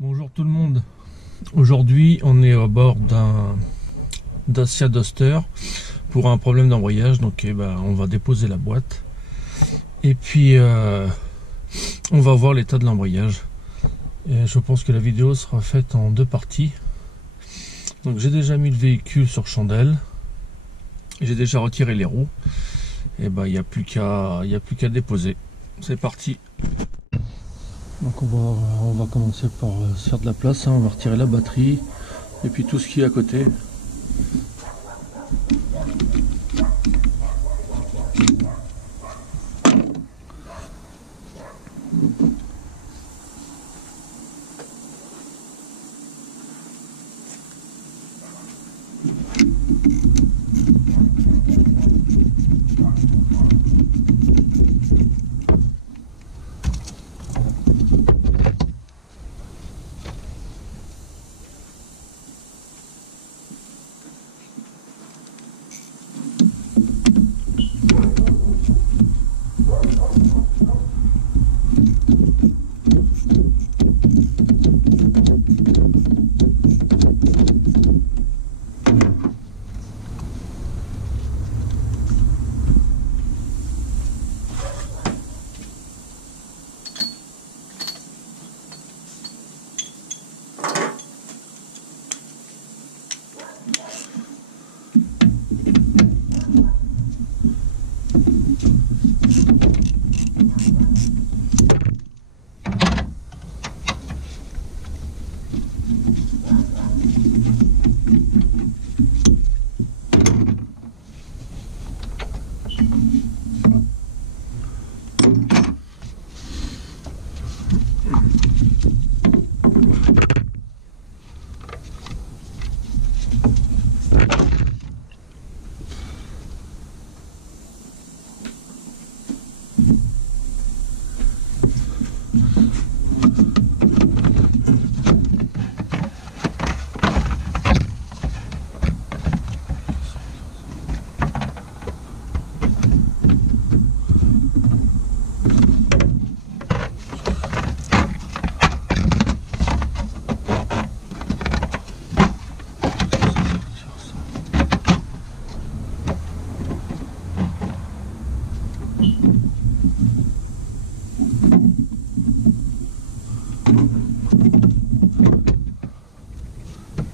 Bonjour tout le monde. Aujourd'hui, on est à bord d'un Dacia Duster pour un problème d'embrayage. Donc, on va déposer la boîte et puis on va voir l'état de l'embrayage. Et je pense que la vidéo sera faite en deux parties. Donc, j'ai déjà mis le véhicule sur chandelle. J'ai déjà retiré les roues. Et il n'y a plus qu'à déposer. C'est parti. Donc on va commencer par se faire de la place, hein. On va retirer la batterie et puis tout ce qui est à côté.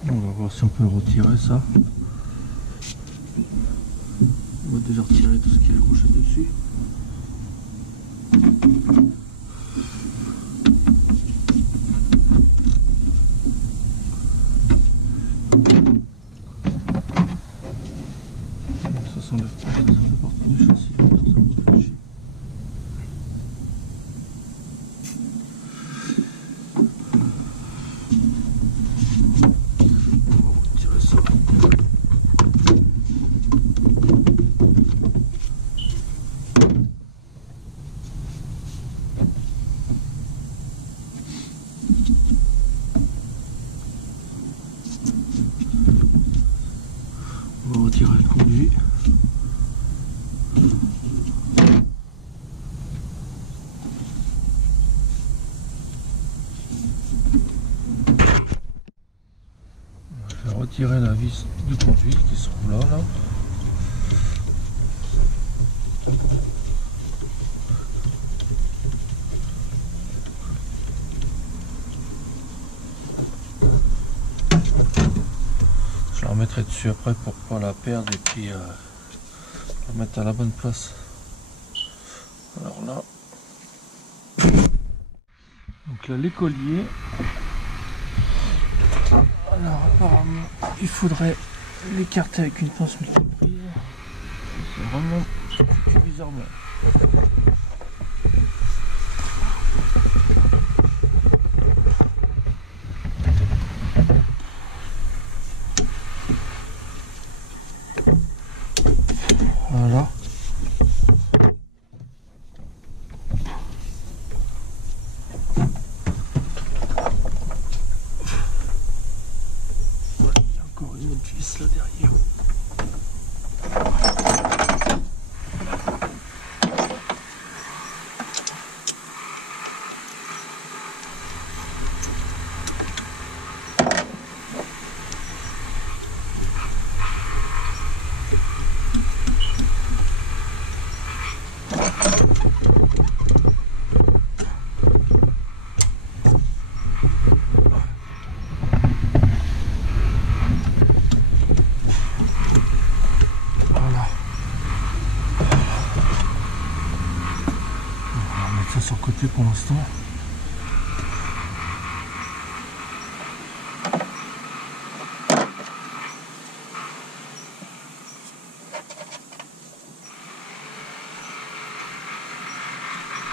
On va voir si on peut retirer ça. On va déjà retirer tout ce qui est accroché dessus. Ça s'enlève pas, ça fait partie du châssis. Ça me fait chier. On va retirer le conduit. Je vais retirer la vis du conduit qui se trouve là. Je la remettrai dessus après pour pas la perdre et puis la mettre à la bonne place. Alors là, donc là l'écolier. Alors apparemment il faudrait l'écarter avec une pince multiprise. C'est vraiment bizarrement. Voilà. Il y a encore une autre vis là derrière. l'instant.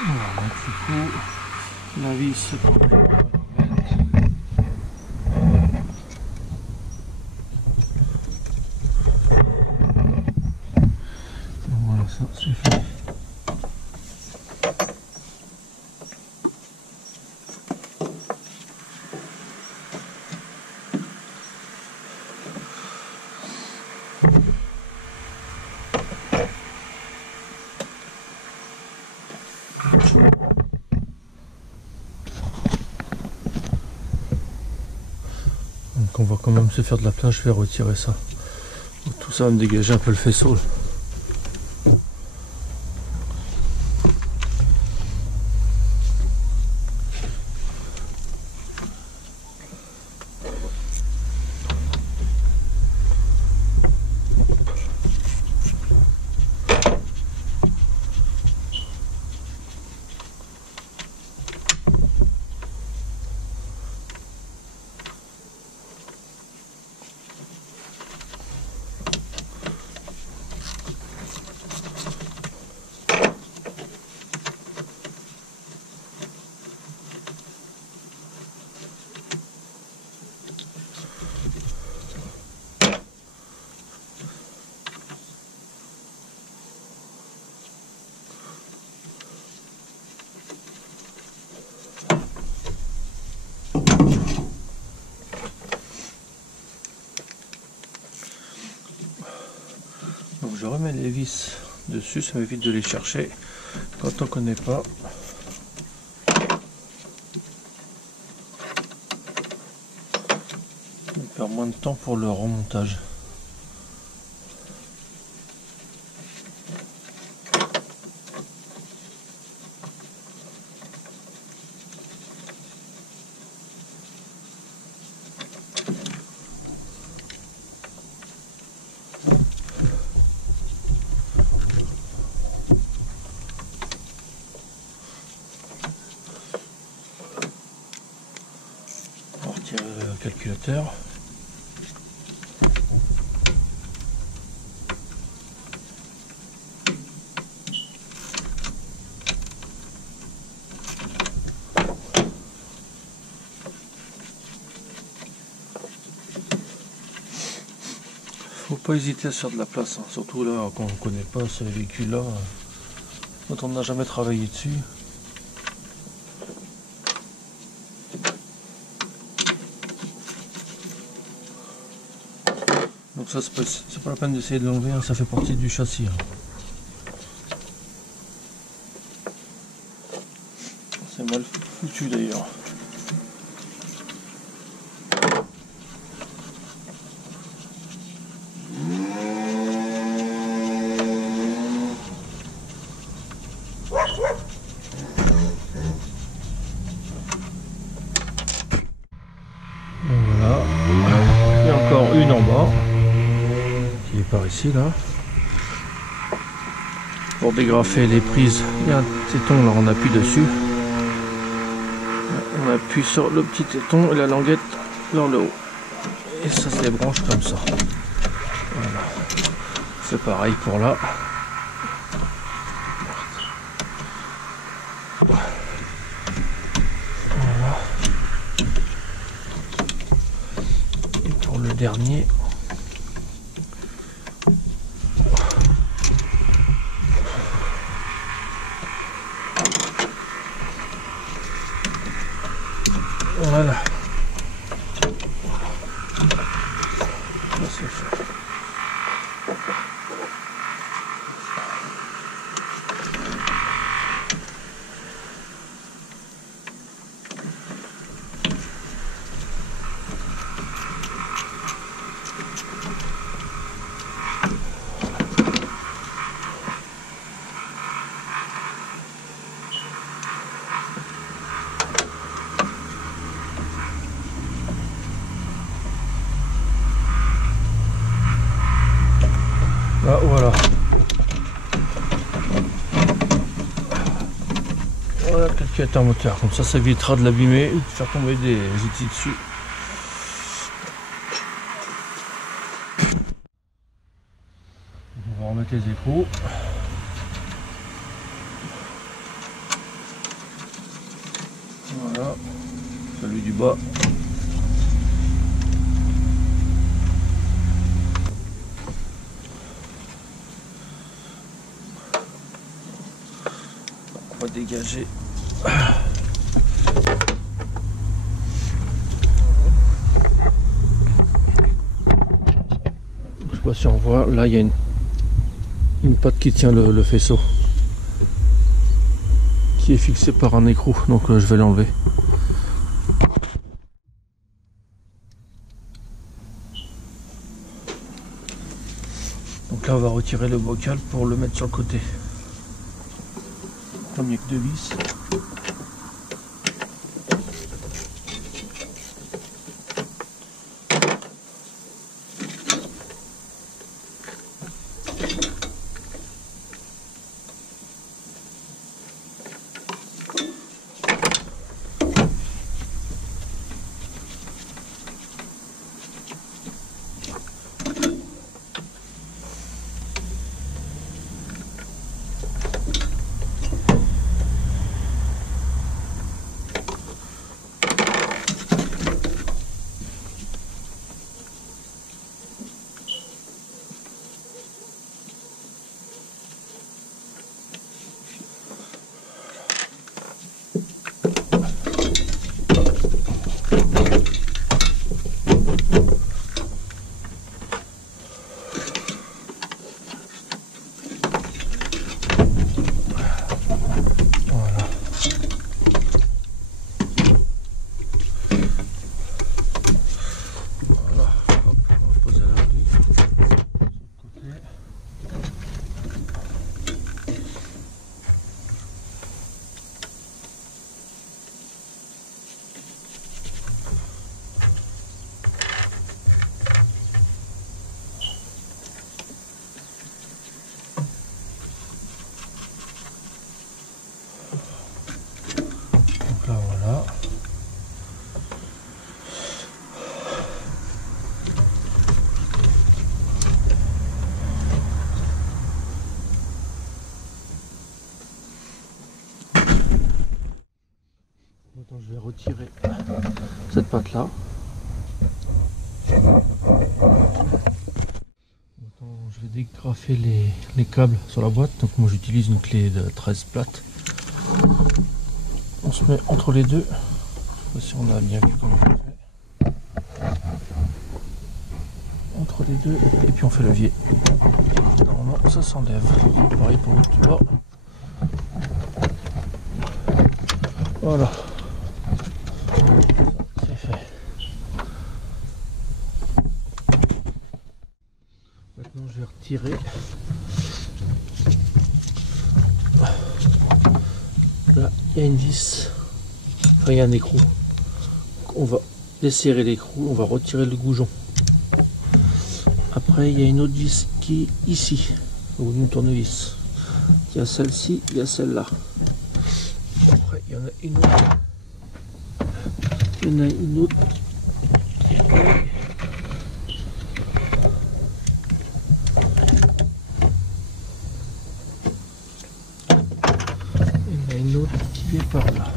Voilà, donc du coup, la vis pour la mettre. Voilà, ça c'est fait. Donc on va quand même se faire de la place, je vais retirer ça. Donc tout ça va me dégager un peu le faisceau. Là. Donc je remets les vis dessus, ça m'évite de les chercher quand on ne connaît pas. On perd moins de temps pour le remontage. On va retirer le calculateur. Faut pas hésiter à se faire de la place, hein. Surtout là quand on ne connaît pas ces véhicules-là, quand on n'a jamais travaillé dessus. Donc ça c'est pas la peine d'essayer de l'enlever, hein, ça fait partie du châssis. Hein. C'est mal foutu d'ailleurs. Voilà. Il y a encore une en bas. Qui est par ici là. Pour dégrafer les prises, il y a un téton là, on appuie dessus. On appuie sur le petit téton et la languette vers le haut. Et ça se débranche comme ça. Voilà. C'est pareil pour là. Voilà. Et pour le dernier. Voilà. Ça c'est fait. Ah, voilà. Voilà le altermoteur. Comme ça évitera de l'abîmer et de faire tomber des outils dessus. On va remettre les écrous. Voilà, celui du bas. On va dégager. Je sais pas si on voit, là il y a une patte qui tient le faisceau, qui est fixé par un écrou, donc je vais l'enlever. Donc là on va retirer le bocal pour le mettre sur le côté. Comme il n'y a que 2 vis. Voilà. Maintenant, je vais retirer cette patte là. Maintenant, je vais dégrafer les câbles sur la boîte. Donc moi j'utilise une clé de 13 plates. On se met entre les deux. Si on a bien vu comment on fait. Entre les deux et puis on fait levier. Normalement ça s'enlève. Pareil pour le tout bas. Voilà. C'est fait. Maintenant je vais retirer. Là il y a une vis. Enfin il y a un écrou. On va desserrer l'écrou, on va retirer le goujon. Après il y a une autre vis qui est ici, ou une tournevis. Il y a celle-ci, il y a celle-là. Après il y en a une autre. Il y en a une autre. Il y en a une autre qui est par là.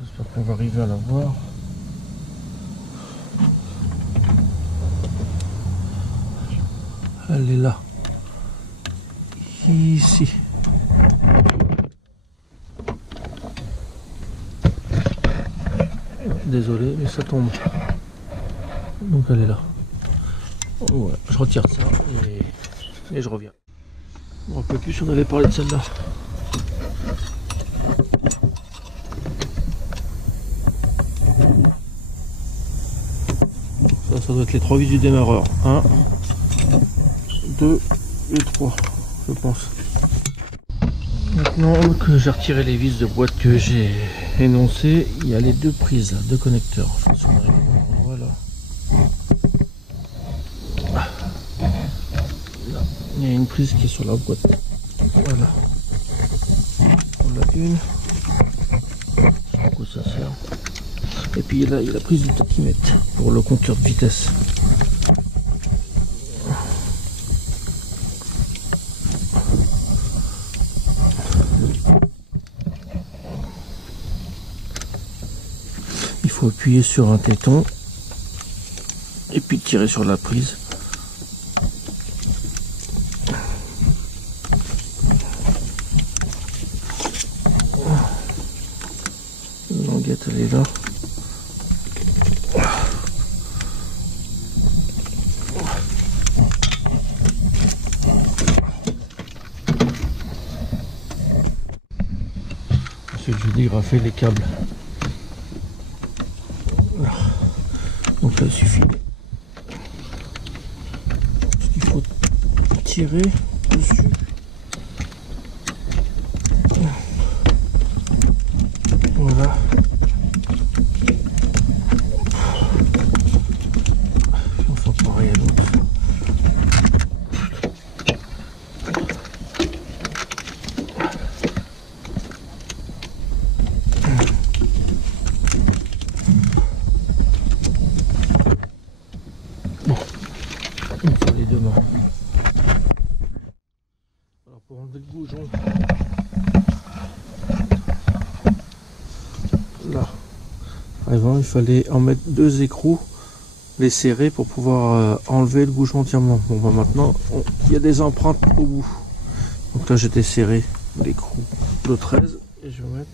J'espère qu'on va arriver à la voir. Elle est là. Ici. Désolé, mais ça tombe. Donc elle est là. Voilà, je retire ça et je reviens. On ne peut plus si on avait parlé de celle-là. Ça doit être les 3 vis du démarreur. 1, 2 et 3, je pense. Maintenant que j'ai retiré les vis de boîte que j'ai énoncé, il y a les deux prises, là, deux connecteurs. Je pense qu'on arrive à voir. Voilà. Là, il y a une prise qui est sur la boîte. Voilà. On a une. À quoi ça sert? Et puis là, il y a la prise du tachymètre pour le compteur de vitesse. Il faut appuyer sur un téton et puis tirer sur la prise. La languette, elle est là. Ensuite, je vais dégrafer les câbles. Voilà. Donc là, il suffit. Il faut tirer dessus. Voilà. On fait pareil à l'autre. Bon, on fait les deux mains. Alors pour enlever le goujon, là, avant il fallait en mettre deux écrous, les serrer pour pouvoir enlever le goujon entièrement. Bon bah maintenant il y a des empreintes au bout. Donc là j'étais serré l'écrou de 13 et je vais mettre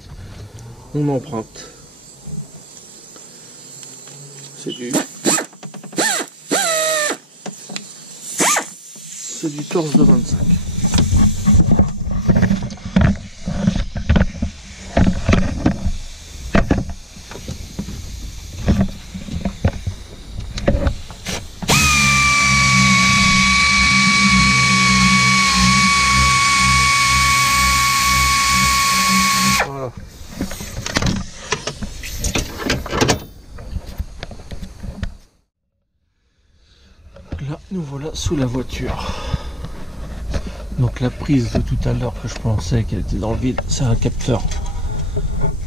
mon empreinte. C'est du torse de 25. Voilà. Là, nous voilà sous la voiture. Donc la prise de tout à l'heure que je pensais qu'elle était dans le vide, c'est un capteur.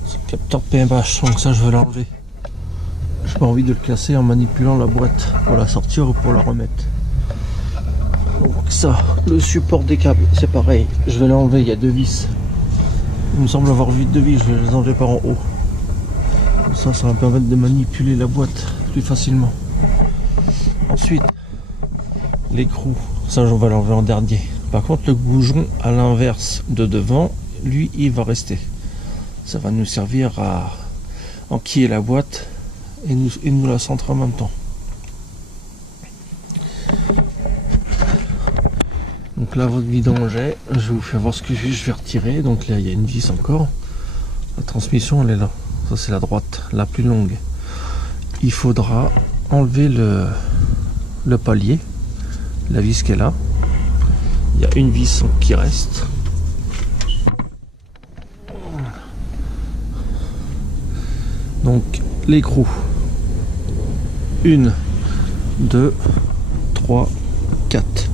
C'est un capteur PMH, donc ça je vais l'enlever. J'ai pas envie de le casser en manipulant la boîte pour la sortir ou pour la remettre. Donc ça, le support des câbles, c'est pareil. Je vais l'enlever, il y a deux vis. Il me semble avoir vu deux vis, je vais les enlever par en haut. Comme ça va me permettre de manipuler la boîte plus facilement. Ensuite, l'écrou, ça je vais l'enlever en dernier. Par contre, le goujon à l'inverse de devant, lui, il va rester. Ça va nous servir à enquiller la boîte et nous la centrer en même temps. Donc là, votre vidange est, je vais vous faire voir ce que je vais retirer. Donc là, il y a une vis encore. La transmission, elle est là. Ça, c'est la droite, la plus longue. Il faudra enlever le palier, la vis qui est là. Il y a une vis qui reste. Donc l'écrou. 1, 2, 3, 4.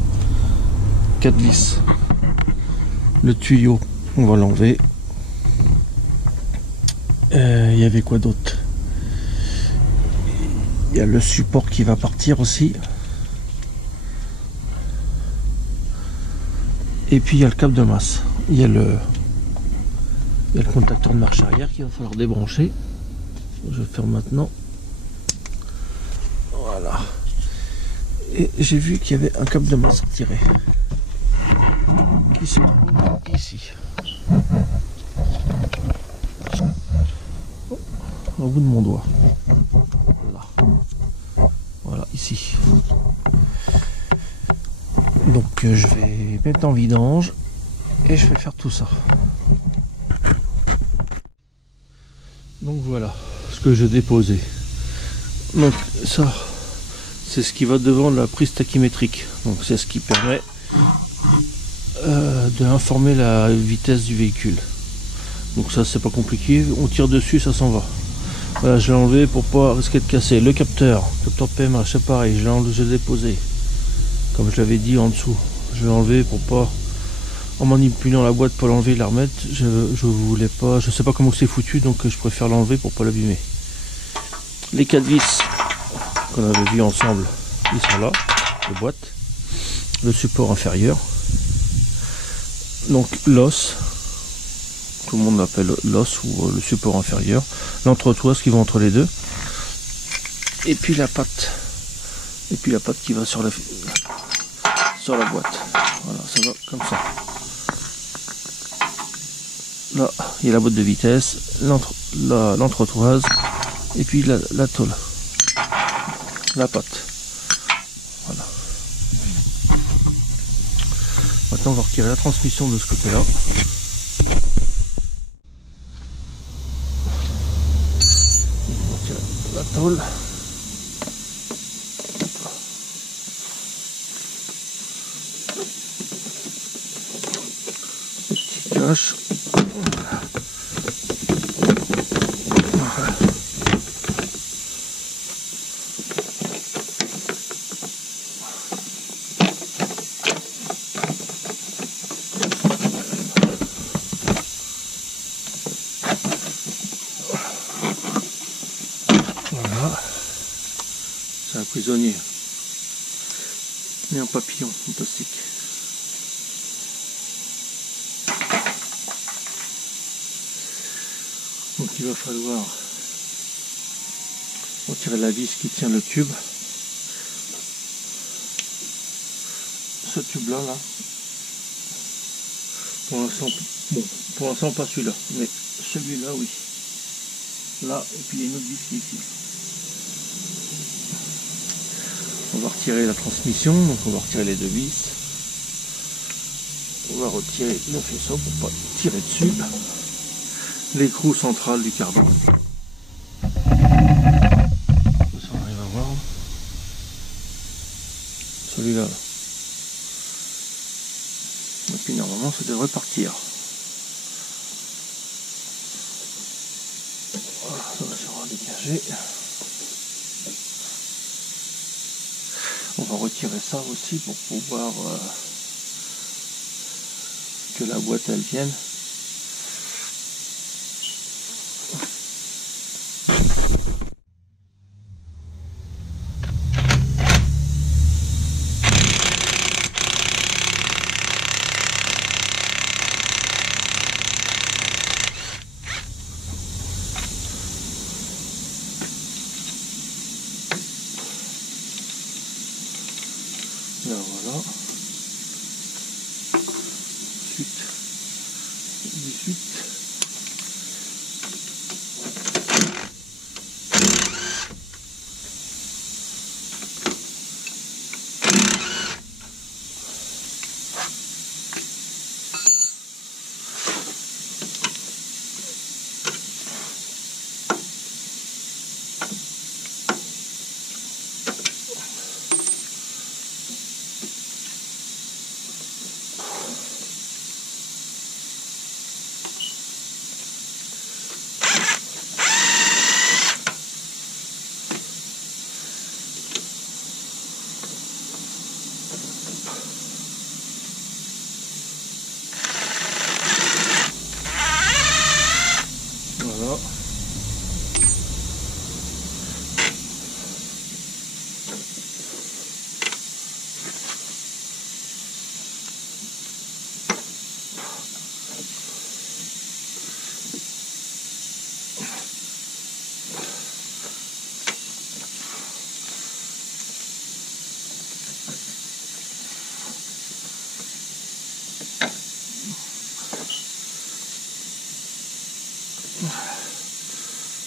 4 vis. Le tuyau, on va l'enlever. Il y avait quoi d'autre? Il y a le support qui va partir aussi. Et puis il y a le câble de masse. Il y a le contacteur de marche arrière qu'il va falloir débrancher. Je vais faire maintenant. Voilà. Et j'ai vu qu'il y avait un câble de masse à retirer. Qui se trouve ici. Au bout de mon doigt. Là. Voilà, ici. Donc je vais mettre en vidange et je vais faire tout ça. Donc voilà ce que j'ai déposé. Donc ça, c'est ce qui va devant la prise tachymétrique. Donc c'est ce qui permet d'informer la vitesse du véhicule. Donc ça c'est pas compliqué, on tire dessus, ça s'en va. Voilà, je l'ai enlevé pour pas risquer de casser. Le capteur PMH, c'est pareil, je l'ai déposé. Comme je l'avais dit en dessous. Je l'ai enlevé pour pas, en manipulant la boîte, pas l'enlever et la remettre. Je voulais pas, je sais pas comment c'est foutu, donc je préfère l'enlever pour pas l'abîmer. Les 4 vis qu'on avait vu ensemble, ils sont là, les boîtes. Le support inférieur. Donc l'os, tout le monde l'appelle l'os ou le support inférieur. L'entretoise qui va entre les deux. Et puis la patte. Et puis la patte qui va sur la boîte. Voilà, ça va comme ça. Là, il y a la boîte de vitesse, l'entretoise, et puis la tôle. La patte. Voilà. Maintenant, on va retirer la transmission de ce côté-là. On va retirer la tôle. Le petit cache. Voilà, c'est un prisonnier, et un papillon en plastique. Donc il va falloir retirer la vis qui tient le tube. Ce tube là, pour l'instant, bon, pour l'instant pas celui-là, mais celui-là oui. Là, et puis il y a une autre vis qui est ici. On va retirer la transmission, donc on va retirer les deux vis. On va retirer le faisceau pour pas tirer dessus. L'écrou central du cardan. Ça on arrive à voir. Celui-là. Et puis normalement ça devrait partir. Voilà, ça va se redégager. On va retirer ça aussi pour pouvoir que la boîte elle vienne. Là voilà. Ensuite, 18. Voilà.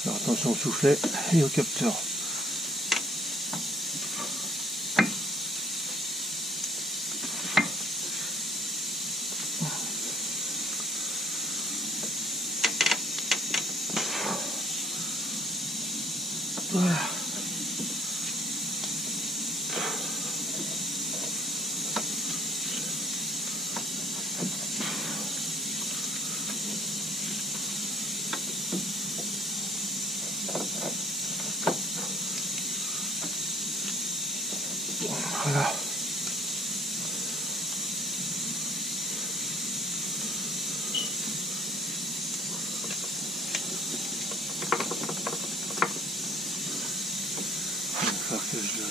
Alors attention au soufflet et au capteur. Voilà. Voilà. Il va falloir que je le...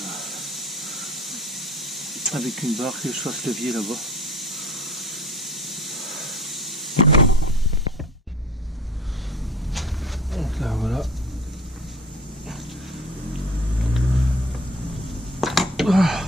avec une barre que je fasse levier là-bas. Donc là voilà. Ah.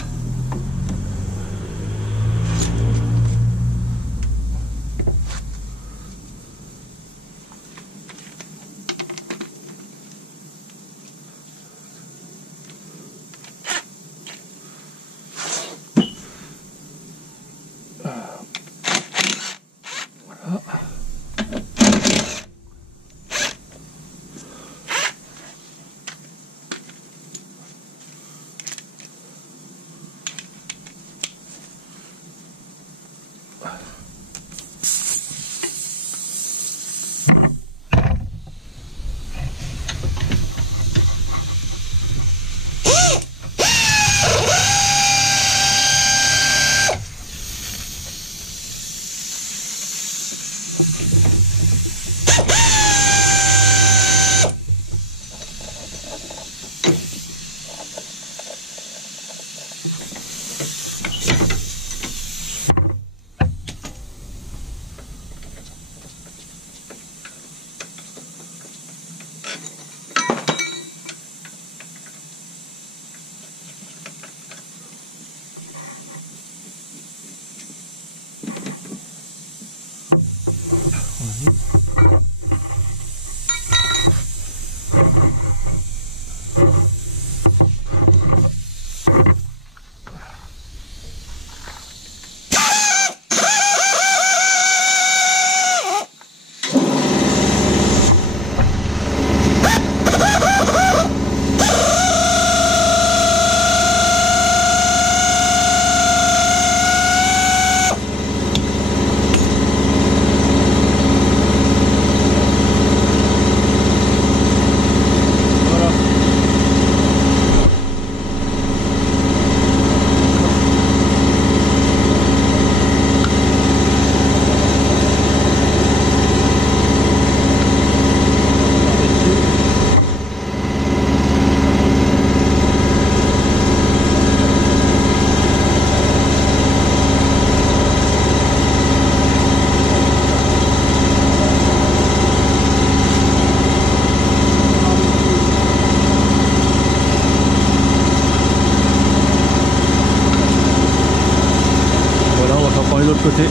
Côté.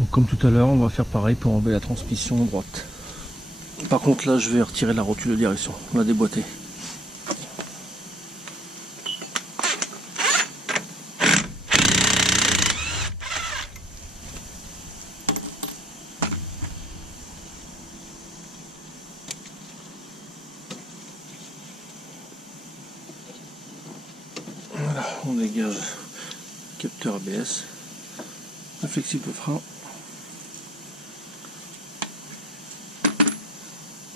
Donc, comme tout à l'heure, on va faire pareil pour enlever la transmission droite. Par contre là je vais retirer la rotule de direction, on l'a déboîté. Voilà, on dégage le capteur ABS, un flexible de frein.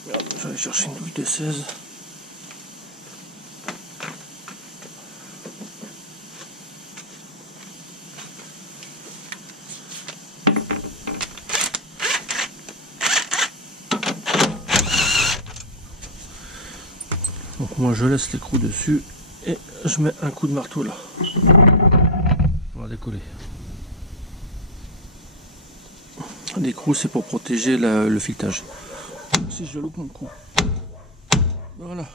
Je vais aller chercher une douille de 16. Donc moi je laisse l'écrou dessus et je mets un coup de marteau là. On va décoller. L'écrou c'est pour protéger le filetage. Si je loupe mon coup. Voilà.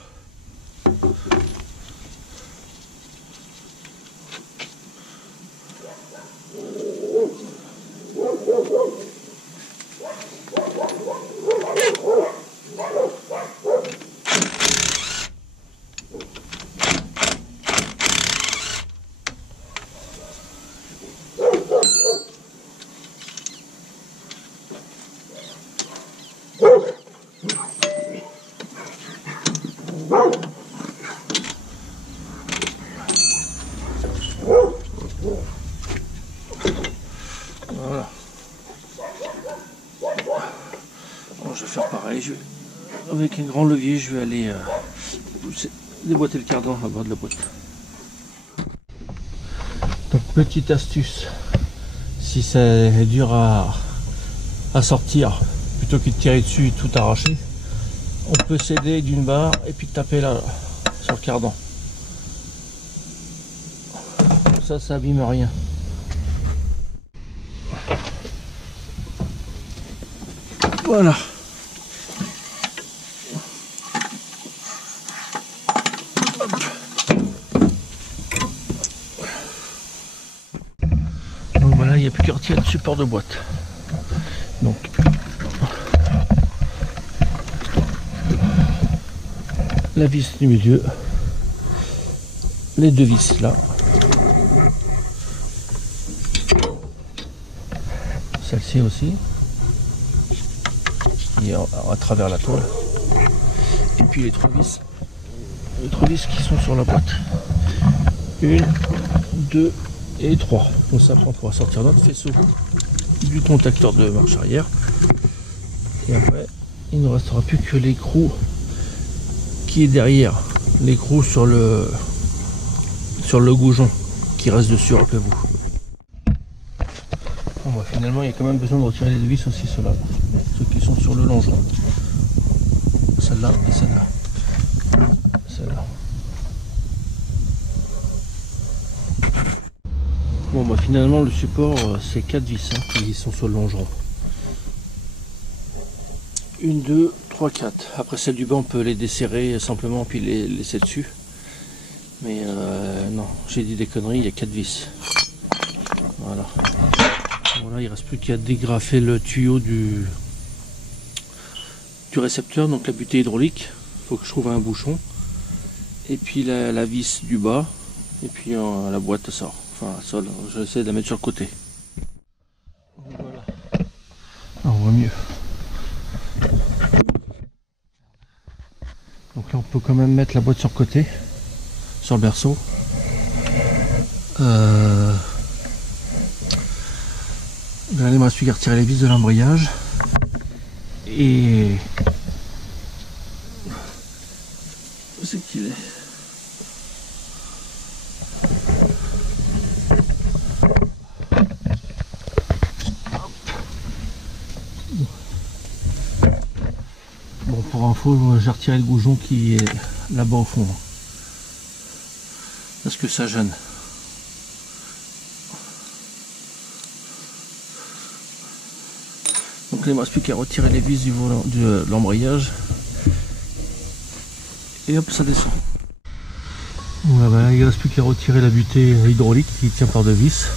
Voilà. Bon, je vais faire pareil. Avec un grand levier, je vais aller déboîter le cardan à bord de la boîte. Donc petite astuce, si c'est dur à sortir, plutôt que de tirer dessus et tout arracher, on peut s'aider d'une barre et puis taper là sur le cardan. Comme ça abîme rien. Voilà. Donc voilà, il n'y a plus qu'à retirer le support de boîte. Donc la vis du milieu, les deux vis là, celle-ci aussi, et à travers la toile, et puis les trois vis qui sont sur la boîte, 1, 2 et 3. Donc ça, on pourra sortir notre faisceau du contacteur de marche arrière, et après il ne restera plus que l'écrou qui est derrière, l'écrou sur le goujon qui reste dessus, rappelez-vous. Bon, bah, finalement il y a quand même besoin de retirer les vis aussi, ceux-là, ceux qui sont sur le longeron, celle-là et celle-là, celle-là. Bon bah finalement le support c'est 4 vis qui sont sur le longeron. 1, 2, 3, 4. Après celle du bas on peut les desserrer simplement puis les laisser dessus. Mais non, j'ai dit des conneries, il y a 4 vis. Voilà. Voilà, il reste plus qu'à dégrafer le tuyau du récepteur, donc la butée hydraulique. Il faut que je trouve un bouchon. Et puis la vis du bas. Et puis la boîte sort. Enfin, sol, je vais essayer de la mettre sur le côté. Voilà. Ah, on voit mieux. Donc là, on peut quand même mettre la boîte sur le côté, sur le berceau. Là, il me reste plus qu'à retirer les vis de l'embrayage. Et où c'est qu'il est? Bon, pour info, j'ai retiré le goujon qui est là-bas au fond. Parce que ça gêne. Donc là, il ne me reste plus qu'à retirer les vis de l'embrayage. Et hop, ça descend. Voilà, il ne reste plus qu'à retirer la butée hydraulique qui tient par deux vis.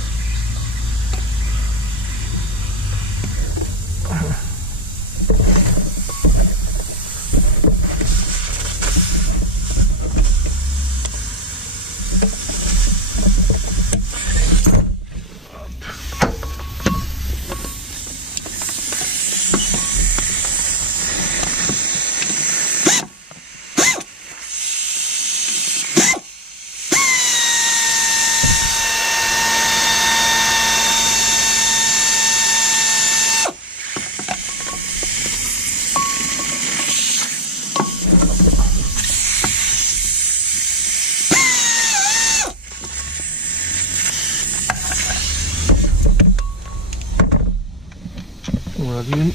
Voilà l'une.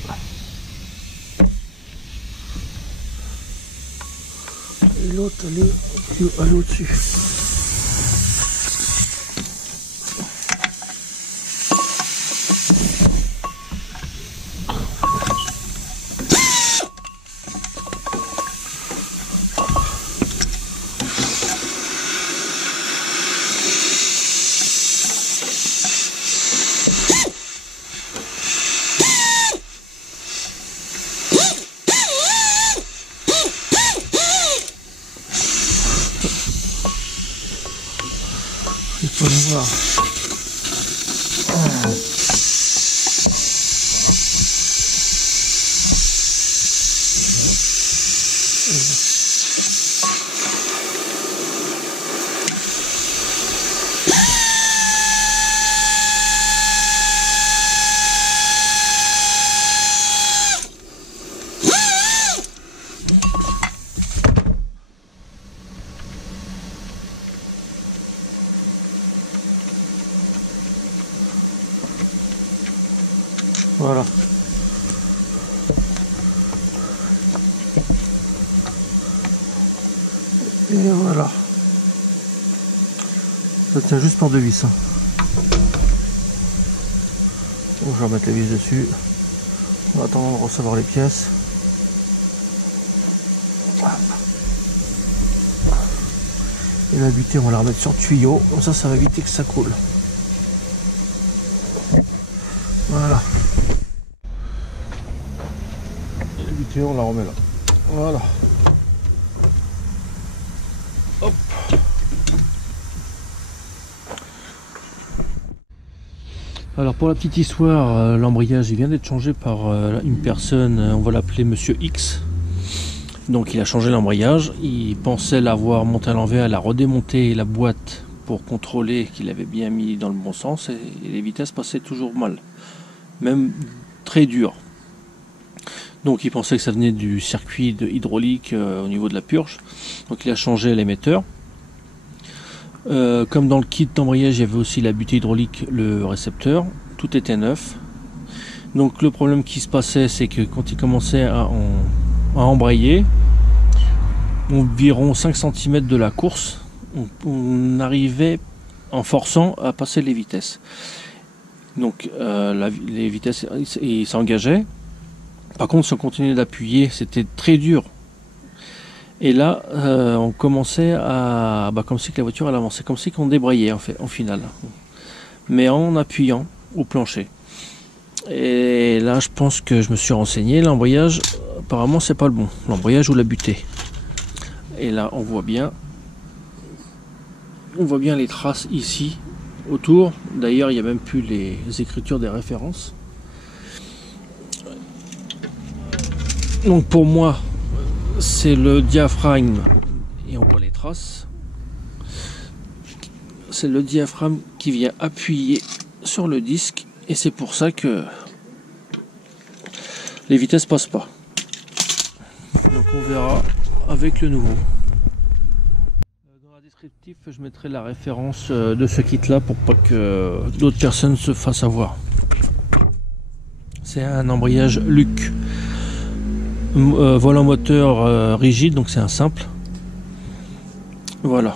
Et l'autre elle est au-dessus. Il faut le voir. Voilà. Et voilà. Ça tient juste par deux vis. Hein. Donc, je vais remettre les vis dessus. On va attendre de recevoir les pièces. Et la butée, on va la remettre sur le tuyau. Comme ça va éviter que ça coule. Voilà. Et la butée, on la remet là. Voilà. Hop. Alors pour la petite histoire, l'embrayage il vient d'être changé par une personne, on va l'appeler Monsieur X. Donc il a changé l'embrayage, il pensait l'avoir monté à l'envers, il a redémonté la boîte pour contrôler qu'il avait bien mis dans le bon sens et les vitesses passaient toujours mal, même très dur. Donc il pensait que ça venait du circuit hydraulique au niveau de la purge, donc il a changé l'émetteur. Comme dans le kit d'embrayage il y avait aussi la butée hydraulique, le récepteur, tout était neuf. Donc le problème qui se passait c'est que quand il commençait à embrayer, environ 5 cm de la course, on arrivait en forçant à passer les vitesses. Donc les vitesses il s'engageait. Par contre si on continuait d'appuyer c'était très dur. Et là, on commençait à... comme si que la voiture elle avançait, comme si qu'on débrayait en fait, en finale. Mais en appuyant au plancher. Et là, je pense que je me suis renseigné. L'embrayage, apparemment, c'est pas le bon. L'embrayage ou la butée. Et là, on voit bien les traces ici, autour. D'ailleurs, il n'y a même plus les écritures des références. Donc pour moi, c'est le diaphragme, et on voit les traces, c'est le diaphragme qui vient appuyer sur le disque et c'est pour ça que les vitesses passent pas. Donc on verra avec le nouveau. Dans la descriptif je mettrai la référence de ce kit là pour pas que d'autres personnes se fassent avoir. C'est un embrayage Luc. Volant moteur rigide, donc c'est un simple. Voilà.